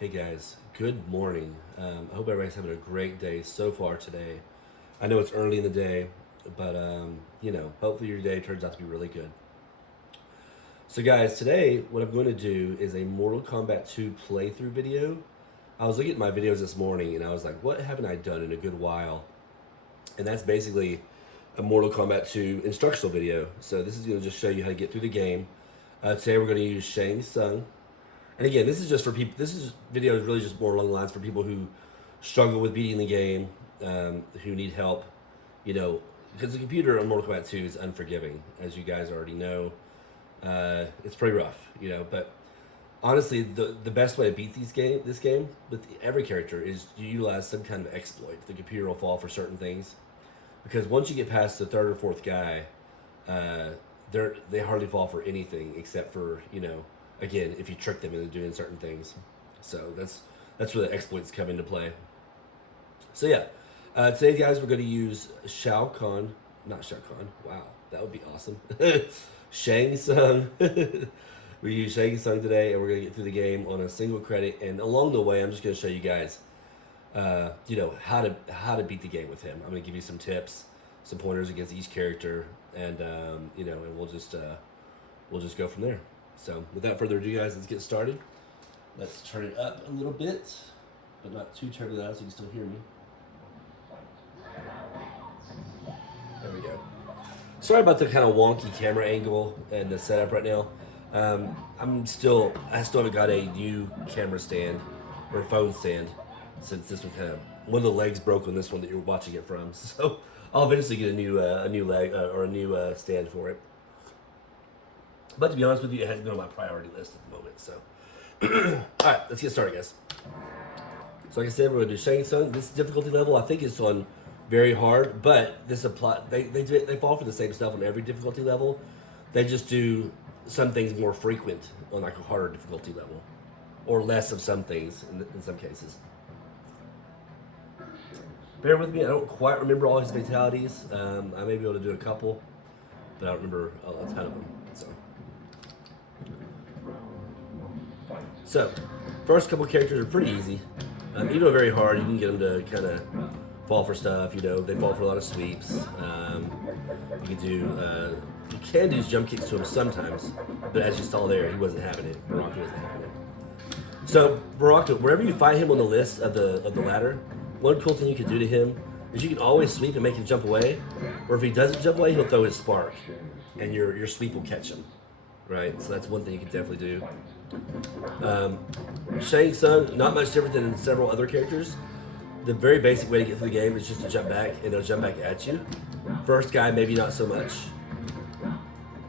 Hey guys, good morning. I hope everybody's having a great day so far today. I know it's early in the day, but hopefully your day turns out to be really good. So guys, today what I'm going to do is a Mortal Kombat 2 playthrough video. I was looking at my videos this morning and I was like, what haven't I done in a good while? And that's basically a Mortal Kombat 2 instructional video. So this is going to just show you how to get through the game. Today we're going to use Shang Tsung. And again, this is just for people. Video is really just more along the lines for people who struggle with beating the game, who need help. Because the computer on Mortal Kombat 2 is unforgiving, as you guys already know. It's pretty rough, But honestly, the best way to beat this game with every character is you utilize some kind of exploit. The computer will fall for certain things, because once you get past the third or fourth guy, they hardly fall for anything except for again, if you trick them into doing certain things. So that's where the exploits come into play. So yeah, today guys, we're going to use not Shao Kahn. Wow, that would be awesome. Shang Tsung. We use Shang Tsung today, and we're going to get through the game on a single credit. And along the way, I'm just going to show you guys, how to beat the game with him. I'm going to give you some tips, some pointers against each character, and and we'll just go from there. So without further ado, guys, let's get started. Let's turn it up a little bit, but not too terribly loud so you can still hear me. There we go. Sorry about the kind of wonky camera angle and the setup right now. I still haven't got a new camera stand or phone stand, since this one of the legs broke on this one that you're watching it from. So I'll eventually get a new leg or a new stand for it. But to be honest with you, it hasn't been on my priority list at the moment. So, all right, let's get started, guys. So, like I said, we're going to do Shang Tsung. This difficulty level, I think, is on very hard, but they fall for the same stuff on every difficulty level. They just do some things more frequent on like a harder difficulty level, or less of some things in some cases. Bear with me, I don't quite remember all his fatalities. I may be able to do a couple, but I don't remember a ton of them. So, first couple characters are pretty easy. Even though very hard, you can get them to kind of fall for stuff. They fall for a lot of sweeps. You can do jump kicks to him sometimes, but as you saw there, he wasn't having it. Baraka wasn't having it. So, Baraka, wherever you find him on the list of the ladder, one cool thing you can do to him is you can always sweep and make him jump away. Or if he doesn't jump away, he'll throw his spark, and your sweep will catch him. Right, so that's one thing you can definitely do. Shang Tsung, not much different than several other characters. The very basic way to get through the game is just to jump back, and they'll jump back at you. First guy, maybe not so much.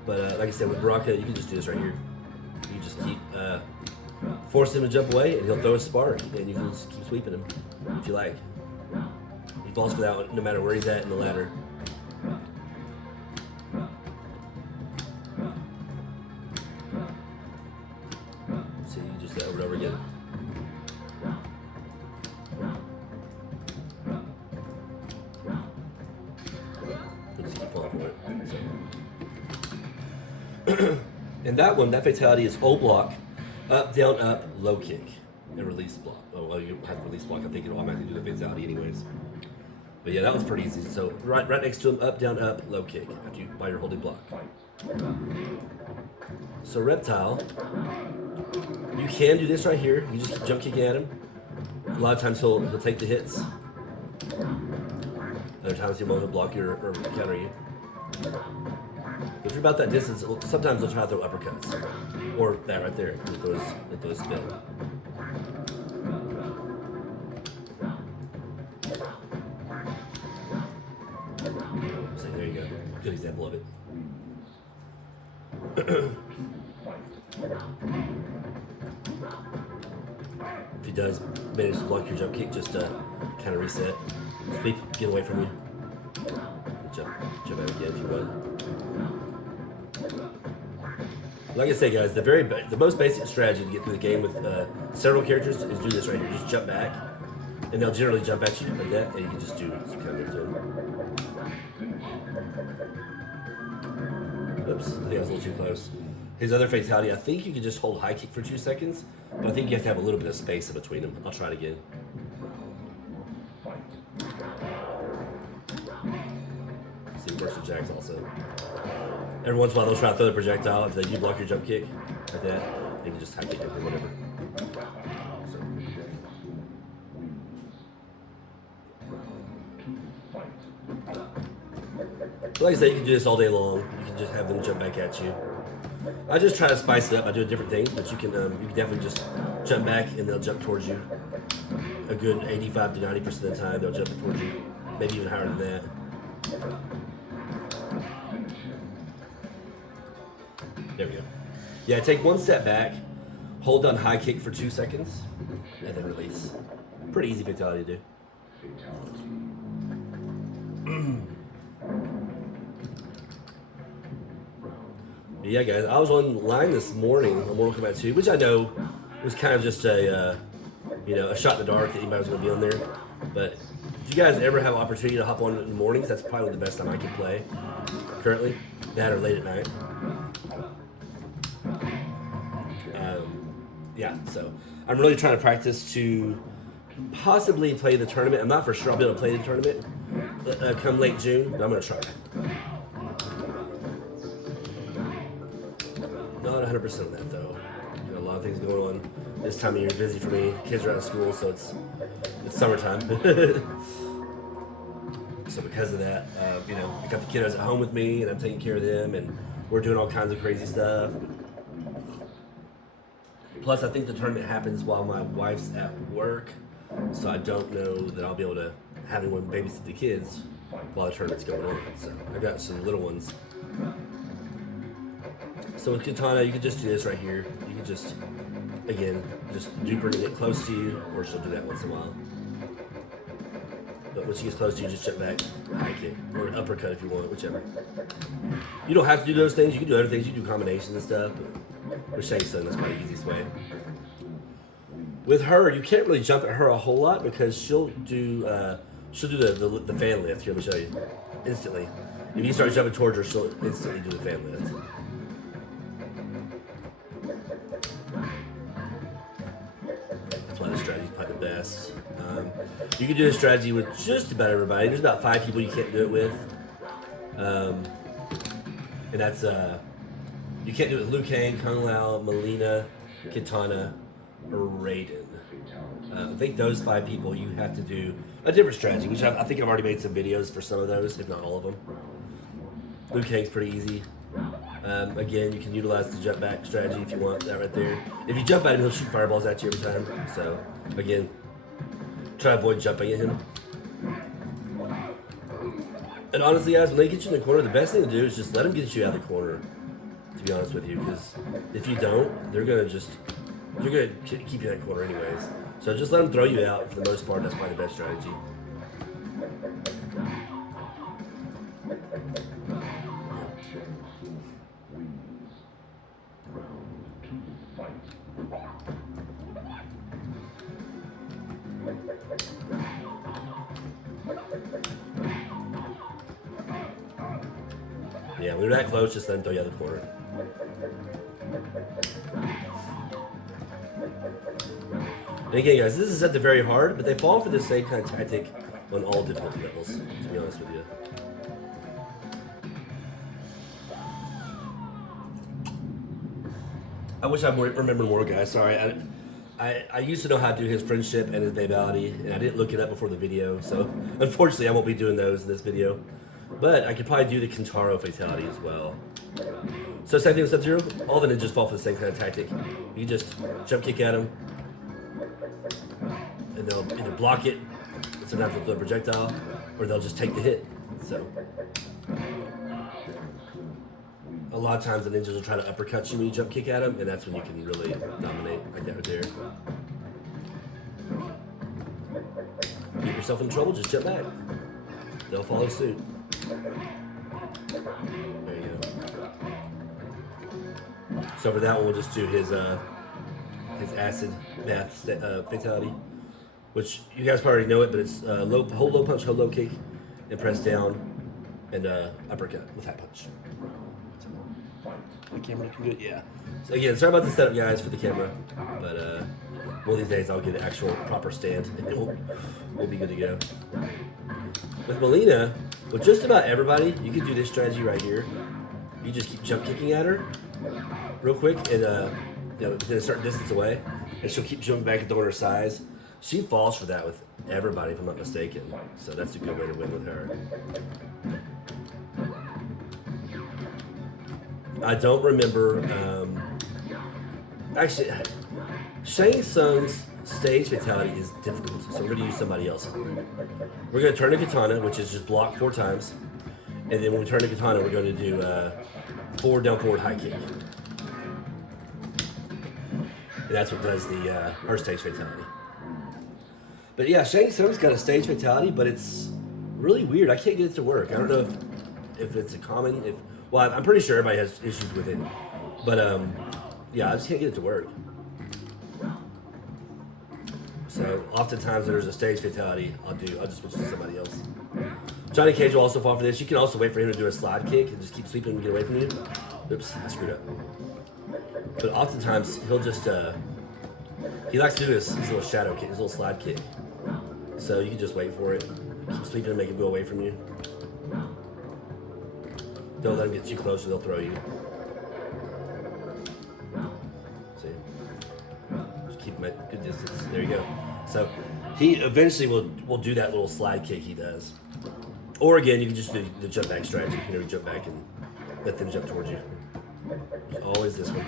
But like I said, with Baraka, you can just do this right here. You just keep force him to jump away, and he'll throw a spark, and you can just keep sweeping him if you like. He falls for that one no matter where he's at in the ladder. So you just do that over and over again. Just keep falling for it. And that fatality is O block, up, down, up, low kick, and release block. Oh, well, you have release block. I think it'll automatically do the fatality anyways. But yeah, that was pretty easy. So right next to him, up, down, up, low kick while you're holding block. So Reptile, you can do this right here. You just keep jump kicking at him. A lot of times he'll take the hits. Other times he won't block you or counter you. If you're about that distance, sometimes they'll try to throw uppercuts. Or that right there, with those spin. So there you go. Good example of it. If he does manage to block your jump kick, just kind of reset. Sweep, get away from you. Jump out again if you want. Like I say, guys, the most basic strategy to get through the game with several characters is do this right here. Just jump back, and they'll generally jump at you like that, and you can just do some kind of to them. Oops, I think I was a little too close. His other fatality, I think you can just hold high kick for 2 seconds, But I think you have to have a little bit of space in between them. I'll try it again. See, it works with jacks also. Every once in a while, they'll try to throw the projectile. If they do block your jump kick like that, you can just high kick it or whatever. So. But like I said, you can do this all day long. You can just have them jump back at you. I just try to spice it up by doing different things, but you can definitely just jump back and they'll jump towards you. A good 85 to 90% of the time, they'll jump towards you. Maybe even higher than that. There we go. Yeah, take one step back, hold down high kick for 2 seconds, and then release. Pretty easy fatality to do. Yeah, guys, I was online this morning on Mortal Kombat 2, which I know was kind of just a shot in the dark that anybody was going to be on there. But if you guys ever have an opportunity to hop on in the mornings, that's probably the best time I can play currently. That or late at night. Yeah, so I'm really trying to practice to possibly play the tournament. I'm not for sure I'll be able to play the tournament come late June, but I'm going to try. Not 100% of that though. You know, a lot of things going on this time of year. Busy for me. Kids are out of school, so it's summertime. So because of that, I got the kiddos at home with me, and I'm taking care of them, and we're doing all kinds of crazy stuff. Plus, I think the tournament happens while my wife's at work, so I don't know that I'll be able to have anyone babysit the kids while the tournament's going on. So I got some little ones. So with Katana, you can just do this right here. You can just, again, just dupe her to get close to you, or she'll do that once in a while. But when she gets close to you, just jump back, high kick, or an uppercut if you want, whichever. You don't have to do those things. You can do other things. You can do combinations and stuff. But with Shang Tsung, that's probably the easiest way. With her, you can't really jump at her a whole lot because she'll do the fan lift. Here, let me show you. Instantly. If you start jumping towards her, she'll instantly do the fan lift. That's why this strategy is probably the best. You can do this strategy with just about everybody. There's about 5 people you can't do it with. And that's, you can't do it with Liu Kang, Kung Lao, Melina, Kitana, or Raiden. I think those 5 people you have to do a different strategy, which I think I've already made some videos for some of those, if not all of them. Liu Kang's pretty easy. Again, you can utilize the jump back strategy if you want that right there. If you jump at him, he'll shoot fireballs at you every time. So, again, try to avoid jumping at him. And honestly, guys, when they get you in the corner, the best thing to do is just let them get you out of the corner, to be honest with you, because if you don't, they're gonna keep you in that corner anyways. So just let them throw you out. For the most part, that's probably the best strategy. Yeah, when you're that close, just let them throw you out of the corner. And again, guys, this is set to very hard, but they fall for the same kind of tactic on all difficulty levels, to be honest with you. I wish I remembered more, guys. Sorry. I used to know how to do his friendship and his babality, and I didn't look it up before the video, so unfortunately I won't be doing those in this video. But I could probably do the Kintaro fatality as well. So same thing with Sub-Zero, all the ninjas fall for the same kind of tactic. You just jump kick at them, and they'll either block it, sometimes they'll throw a projectile, or they'll just take the hit. So a lot of times the ninjas will try to uppercut you when you jump kick at them, and that's when you can really dominate like that right there. Get yourself in trouble, just jump back. They'll follow suit. There you go. So for that one, we'll just do his acid bath fatality, which you guys probably already know it, but it's hold low punch, hold low kick, and press down, and uppercut with high punch. So. The camera looking good? Yeah. So again, sorry about the setup, guys, for the camera. But one of these days I'll get an actual proper stand and we'll be good to go. With Melina, with just about everybody, you can do this strategy right here. You just keep jump kicking at her real quick and within a certain distance away, and she'll keep jumping back and throwing her size. She falls for that with everybody, if I'm not mistaken. So that's a good way to win with her. I don't remember. Actually, Shang Tsung's stage fatality is difficult, so we're going to use somebody else. We're going to turn a katana, which is just block 4 times, and then when we turn the katana, we're going to do forward, down, forward, high kick. And that's what does the her stage fatality. But yeah, Shang Tsung's got a stage fatality, but it's really weird. I can't get it to work. I don't know if it's a common. Well, I'm pretty sure everybody has issues with it, but yeah, I just can't get it to work. So oftentimes there's a stage fatality, I'll just switch to somebody else. Johnny Cage will also fall for this. You can also wait for him to do a slide kick and just keep sweeping and get away from you. Oops, I screwed up. But oftentimes he'll just he likes to do his little shadow kick, his little slide kick. So you can just wait for it, keep sweeping and make him go away from you. Don't let him get too close or they'll throw you. See? Just keep him at good distance. There you go. So he eventually will do that little slide kick he does. Or again, you can just do the jump back strategy. You jump back and let them jump towards you. There's always this one.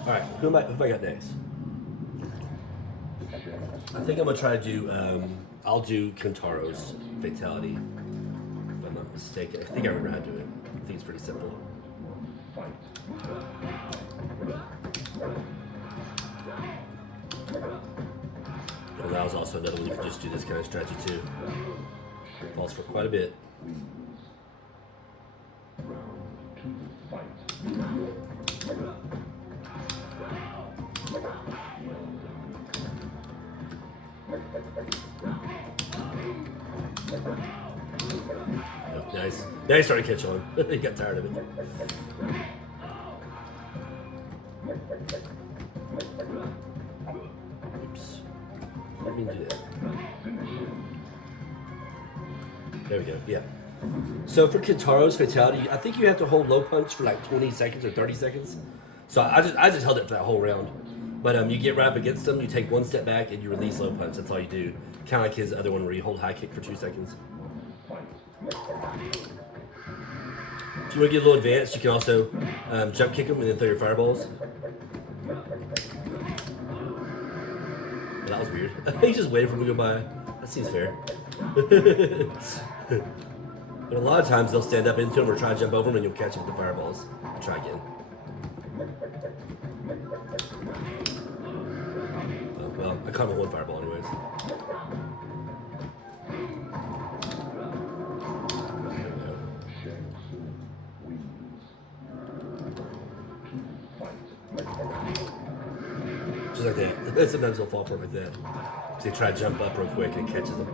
All right, who have I got next? I think I'm gonna try to do. I'll do Kentaro's fatality, if I'm not mistaken. I think I remember how to do it. I think it's pretty simple. And that was also another one you can just do this kind of strategy too. Falls for quite a bit. Oh, nice. Now he started to catch on. He got tired of it. Oops. Let me do that. There we go. Yeah. So for Kentaro's fatality, I think you have to hold low punch for like 20 seconds or 30 seconds. So I just held it for that whole round. But you get right up against them, you take one step back, and you release low punch. That's all you do. Kind of like his other one where you hold high kick for 2 seconds. If you want to get a little advanced, you can also jump kick them and then throw your fireballs. Well, that was weird. He just waited for me to go by. That seems fair. But a lot of times they'll stand up into him or try to jump over him and you'll catch him with the fireballs. Try again. Oh, well, I caught him with one fireball anyways. Just like that. Sometimes they'll fall for it like that. So they try to jump up real quick and it catches them.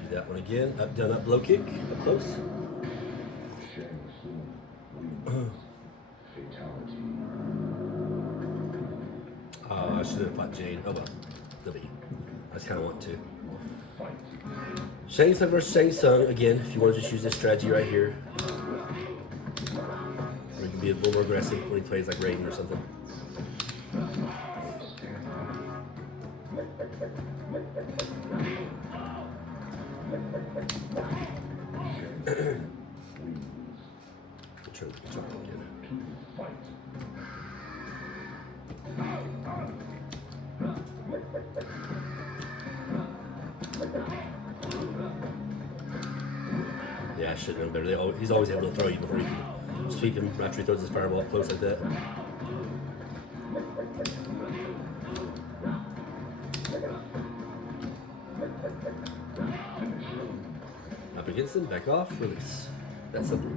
Do that one again. Up, down, up, low kick. Up close. I should have fought Jade. Oh well. W. I just kind of want to. Shang Tsung versus Shang Tsung. Again, if you want to just use this strategy right here. Or you can be a little more aggressive when he plays like Raiden or something. Try again. Yeah, I should know better. He's always able to throw you before you can sweep him after he throws his fireball up close like that. against him, back off, release. That's simple.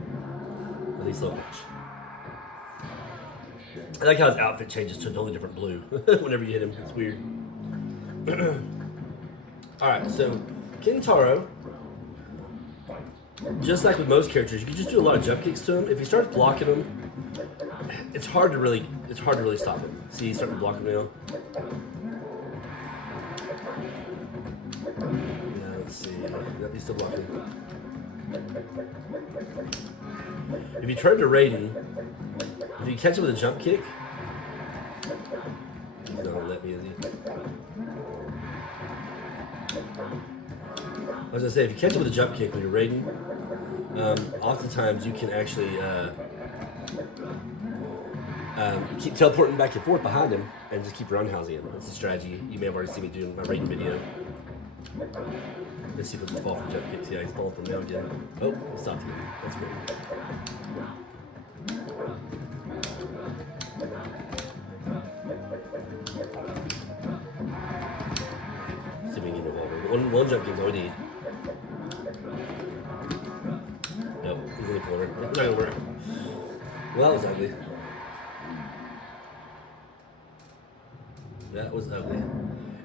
Release low pitch. I like how his outfit changes to a totally different blue whenever you hit him. It's weird. Alright, so Kintaro, just like with most characters, you can just do a lot of jump kicks to him. If he starts blocking him, it's hard to really stop him. See, he's starting to block him now. Yeah, let's see. Yep, he's still blocking. If you turn to Raiden, if you catch him with a jump kick, he's not gonna let me, is he? I was gonna say, if you catch him with a jump kick when you're Raiden, oftentimes you can actually keep teleporting back and forth behind him and just keep roundhousing him. That's a strategy. You may have already seen me do in my Raiden video. Let's see if we can fall from jump kicks. Yeah, he's falling from now again. Oh, he stopped again. That's great. See if we can get involved. One jump kick's all we need. Nope, he's in the corner. Not gonna work. Well, that was ugly. That was ugly.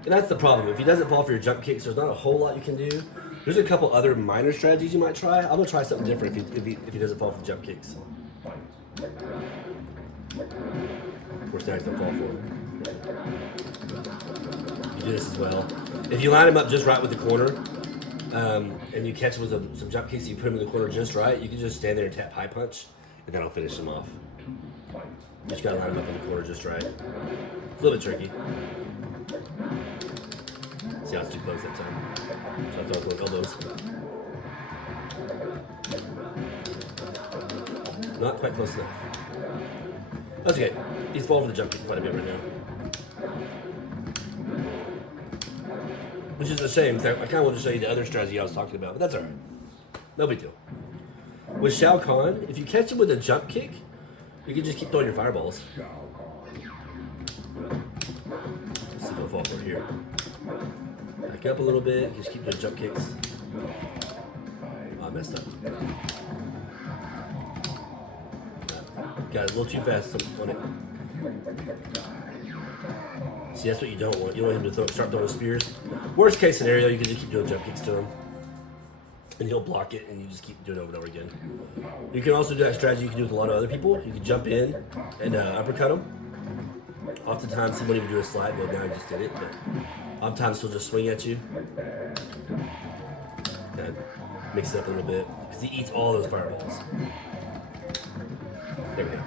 And that's the problem. If he doesn't fall for your jump kicks, there's not a whole lot you can do. There's a couple other minor strategies you might try. I'm gonna try something different if he doesn't fall for jump kicks. Of course, now he's gonna fall for him. You do this as well. If you line him up just right with the corner, and you catch him with some jump kicks, you put him in the corner just right, you can just stand there and tap high punch, and that'll finish him off. You just gotta line him up in the corner just right. It's a little bit tricky. See how it's too close that time. So I have to go elbows. Not quite close enough. That's okay. He's falling for the jump kick quite a bit right now. Which is a shame. I kind of want to show you the other strategy I was talking about, but that's alright. No big deal. With Shao Kahn, if you catch him with a jump kick, you can just keep throwing your fireballs. Let's see if I'll fall for it here. Back up a little bit, just keep doing jump kicks. Oh, I messed up. Got it a little too fast on it. See, that's what you don't want. You don't want him to start throwing spears. Worst case scenario, you can just keep doing jump kicks to him. And he'll block it, and you just keep doing it over and over again. You can also do that strategy you can do with a lot of other people. You can jump in and uppercut him. Oftentimes, somebody would do a slide, well, now I just did it, but oftentimes he'll just swing at you. Kind of mix it up a little bit, because he eats all those fireballs. There we go.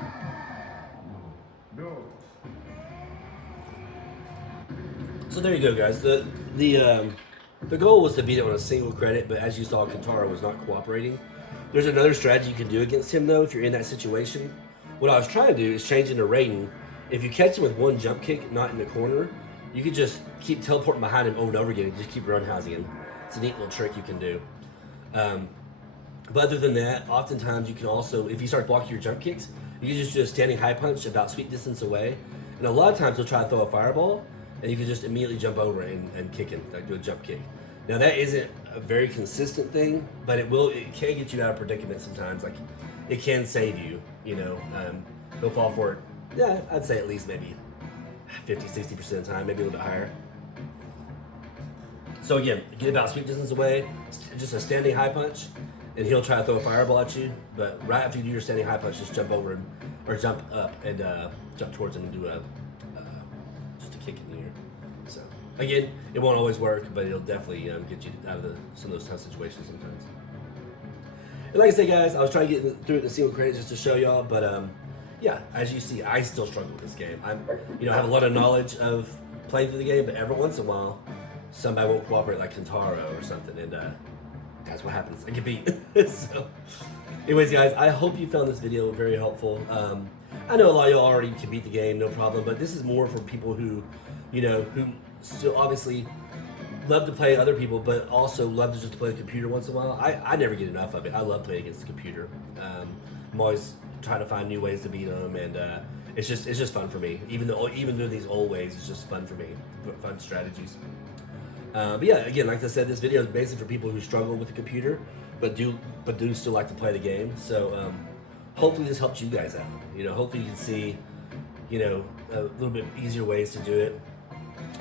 So there you go, guys. The goal was to beat it on a single credit, but as you saw, Kintaro was not cooperating. There's another strategy you can do against him, though, if you're in that situation. What I was trying to do is change into Raiden. If you catch him with one jump kick, not in the corner, you could just keep teleporting behind him over and over again and just keep roundhousing him. It's a neat little trick you can do. But other than that, oftentimes you can also, if you start blocking your jump kicks, you can just do a standing high punch about sweep distance away. And a lot of times he'll try to throw a fireball, and you can just immediately jump over and kick him, like do a jump kick. Now that isn't a very consistent thing, but it can get you out of predicament sometimes. Like, it can save you, you know. He'll fall for it, yeah, I'd say at least maybe 50-60% of the time, maybe a little bit higher. So again, get about sweep distance away, just a standing high punch, and he'll try to throw a fireball at you, but right after you do your standing high punch, just jump over him, or jump up and jump towards him and do just a kick in the air. So again, it won't always work, but it'll definitely get you out of some of those tough situations sometimes. And like I say, guys, I was trying to get through it in a single credit just to show y'all, but yeah, as you see, I still struggle with this game. I have a lot of knowledge of playing through the game, but every once in a while, somebody won't cooperate, like Kintaro or something, and that's what happens. I get beat. So, anyways, guys, I hope you found this video very helpful. I know a lot of y'all already can beat the game, no problem, but this is more for people who, who still obviously love to play other people, but also love to just play the computer once in a while. I never get enough of it. I love playing against the computer. I'm always trying to find new ways to beat them, and it's just fun for me. Even though these old ways, it's just fun for me. Fun strategies. But yeah, again, like I said, this video is basically for people who struggle with the computer, but do still like to play the game. So hopefully this helps you guys out. You know, hopefully you can see, you know, a little bit easier ways to do it.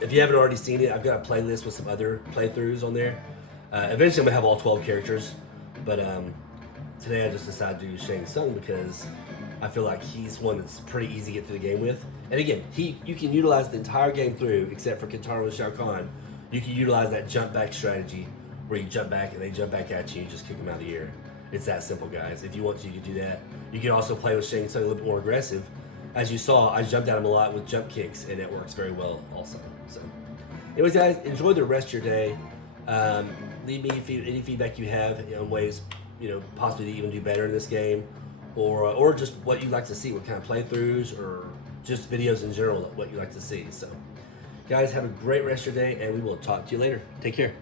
If you haven't already seen it, I've got a playlist with some other playthroughs on there. Eventually I'm gonna have all 12 characters, but today I just decided to do Shang Tsung because I feel like he's one that's pretty easy to get through the game with. And again, you can utilize the entire game through, except for Kintaro and Shao Kahn. You can utilize that jump back strategy where you jump back and they jump back at you, you just kick them out of the air. It's that simple, guys. If you want to, you can do that. You can also play with Shang Tsung a little bit more aggressive. As you saw, I jumped at him a lot with jump kicks, and it works very well also. So, anyways, guys, enjoy the rest of your day. Leave me any feedback you have on ways, you know, possibly to even do better in this game, or just what you'd like to see, what kind of playthroughs, or just videos in general, what you'd like to see. So, guys, have a great rest of your day, and we will talk to you later. Take care.